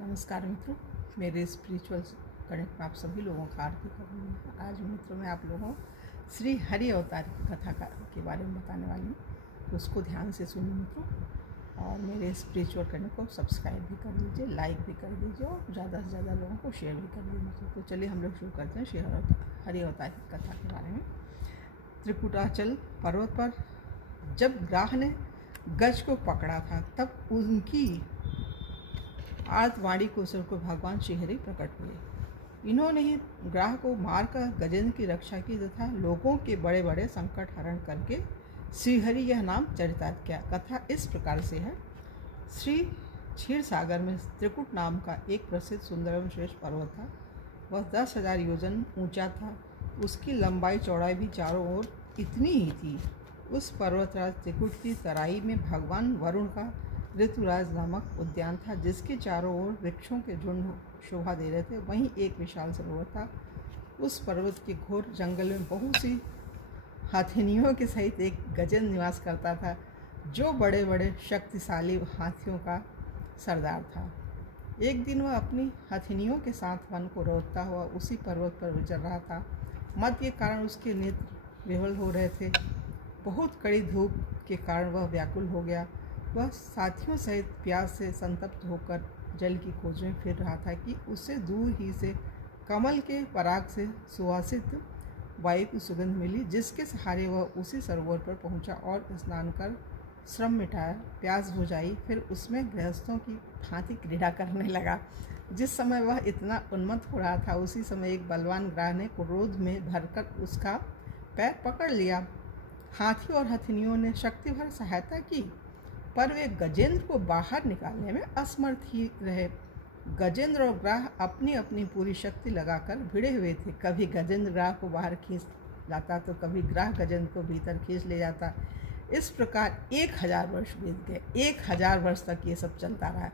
नमस्कार मित्रों, मेरे स्पिरिचुअल कनेक्ट में आप सभी लोगों का हार्दिक अभिनंदन। आज मित्रों मैं आप लोगों श्री हरि अवतार की कथा के बारे में बताने वाली हूँ, तो उसको ध्यान से सुनिए मित्रों। और मेरे स्पिरिचुअल कनेक्ट को सब्सक्राइब भी कर लीजिए, लाइक भी कर दीजिए और ज़्यादा से ज़्यादा लोगों को शेयर भी कर दीजिए मित्रों। तो चलिए हम लोग शुरू करते हैं श्री हरि अवतार की कथा के बारे में। त्रिकुटाचल पर्वत पर जब ग्राह ने गज को पकड़ा था, तब उनकी आर्तवाणी को सुनकर भगवान श्रीहरि प्रकट हुए। इन्होंने ही ग्राह को मारकर गजेंद्र की रक्षा की तथा लोगों के बड़े बड़े संकट हरण करके श्रीहरि यह नाम चरितार्थ किया। कथा इस प्रकार से है। श्री क्षीर सागर में त्रिकुट नाम का एक प्रसिद्ध सुंदर एवं श्रेष्ठ पर्वत था। वह 10,000 योजन ऊंचा था। उसकी लंबाई चौड़ाई भी चारों ओर इतनी ही थी। उस पर्वतराज त्रिकुट की तराई में भगवान वरुण का ऋतुराज नामक उद्यान था, जिसके चारों ओर वृक्षों के झुंड शोभा दे रहे थे। वहीं एक विशाल सरोवर था। उस पर्वत के घोर जंगल में बहुत सी हाथिनियों के सहित एक गजेंद्र निवास करता था, जो बड़े बड़े शक्तिशाली हाथियों का सरदार था। एक दिन वह अपनी हथिनियों के साथ वन को रोकता हुआ उसी पर्वत पर विचर रहा था। मद के कारण उसके नेत्र विह्वल हो रहे थे। बहुत कड़ी धूप के कारण वह व्याकुल हो गया। वह साथियों सहित प्यास से संतप्त होकर जल की खोज में फिर रहा था कि उससे दूर ही से कमल के पराग से सुवासित वायु की सुगंध मिली, जिसके सहारे वह उसी सरोवर पर पहुंचा और स्नान कर श्रम मिटाया, प्यास बुझाई, फिर उसमें गृहस्थों की भांति क्रीड़ा करने लगा। जिस समय वह इतना उन्मत्त हो रहा था, उसी समय एक बलवान ग्राह ने क्रोध में भरकर उसका पैर पकड़ लिया। हाथी और हथिनियों ने शक्ति भर सहायता की, पर वे गजेंद्र को बाहर निकालने में असमर्थ ही रहे। गजेंद्र और ग्राह अपनी अपनी पूरी शक्ति लगाकर भिड़े हुए थे। कभी गजेंद्र ग्राह को बाहर खींच लाता तो कभी ग्राह गजेंद्र को भीतर खींच ले जाता। इस प्रकार 1000 वर्ष बीत गए। 1000 वर्ष तक ये सब चलता रहा।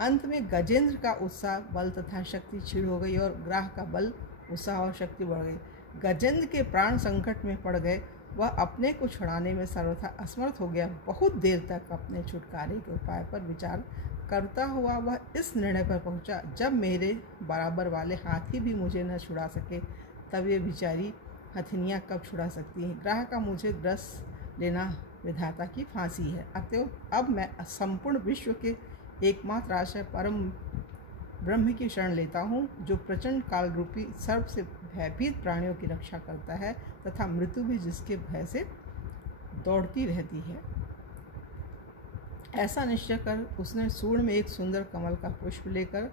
अंत में गजेंद्र का उत्साह, बल तथा शक्ति क्षीण हो गई और ग्राह का बल, उत्साह और शक्ति बढ़ गई। गजेंद्र के प्राण संकट में पड़ गए। वह अपने को छुड़ाने में सर्वथा असमर्थ हो गया। बहुत देर तक अपने छुटकारे के उपाय पर विचार करता हुआ वह इस निर्णय पर पहुंचा, जब मेरे बराबर वाले हाथी भी मुझे न छुड़ा सके, तब ये बेचारी हथिनियाँ कब छुड़ा सकती हैं। ग्राह का मुझे ग्रस लेना विधाता की फांसी है। अतएव अब मैं संपूर्ण विश्व के एकमात्र आश्रय परम ब्रह्म की शरण लेता हूँ, जो प्रचंड काल रूपी सर्प से भयभीत प्राणियों की रक्षा करता है तथा मृत्यु भी जिसके भय से दौड़ती रहती है। ऐसा निश्चय कर उसने सूर्ण में एक सुंदर कमल का पुष्प लेकर,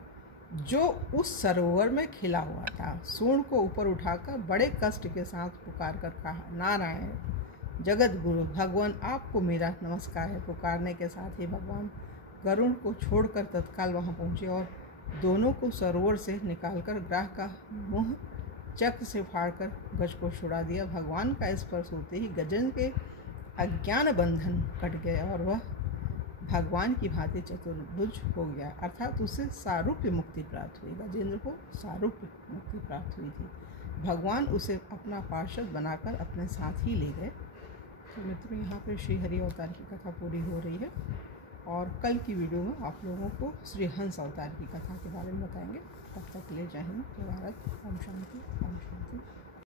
जो उस सरोवर में खिला हुआ था, सूर्ण को ऊपर उठाकर बड़े कष्ट के साथ पुकार कर कहा, नारायण जगत गुरु भगवान, आपको मेरा नमस्कार है। पुकारने के साथ ही भगवान गरुण को छोड़कर तत्काल वहां पहुंचे और दोनों को सरोवर से निकालकर ग्राह का मुंह चक्र से फाड़कर गज को छुड़ा दिया। भगवान का स्पर्श होते ही गजेंद्र के अज्ञान बंधन कट गए और वह भगवान की भांति चतुर्भुज हो गया, अर्थात उसे सारूप्य मुक्ति प्राप्त हुई। गजेंद्र को सारूप्य मुक्ति प्राप्त हुई थी। भगवान उसे अपना पार्षद बनाकर अपने साथ ही ले गए। तो मित्रों, यहाँ पर श्री हरि अवतार की कथा पूरी हो रही है और कल की वीडियो में आप लोगों को श्री हंस अवतार की कथा के बारे में बताएंगे। तब तक ले जय हिंद, जय भारत, ओम शांति, ओम शांति।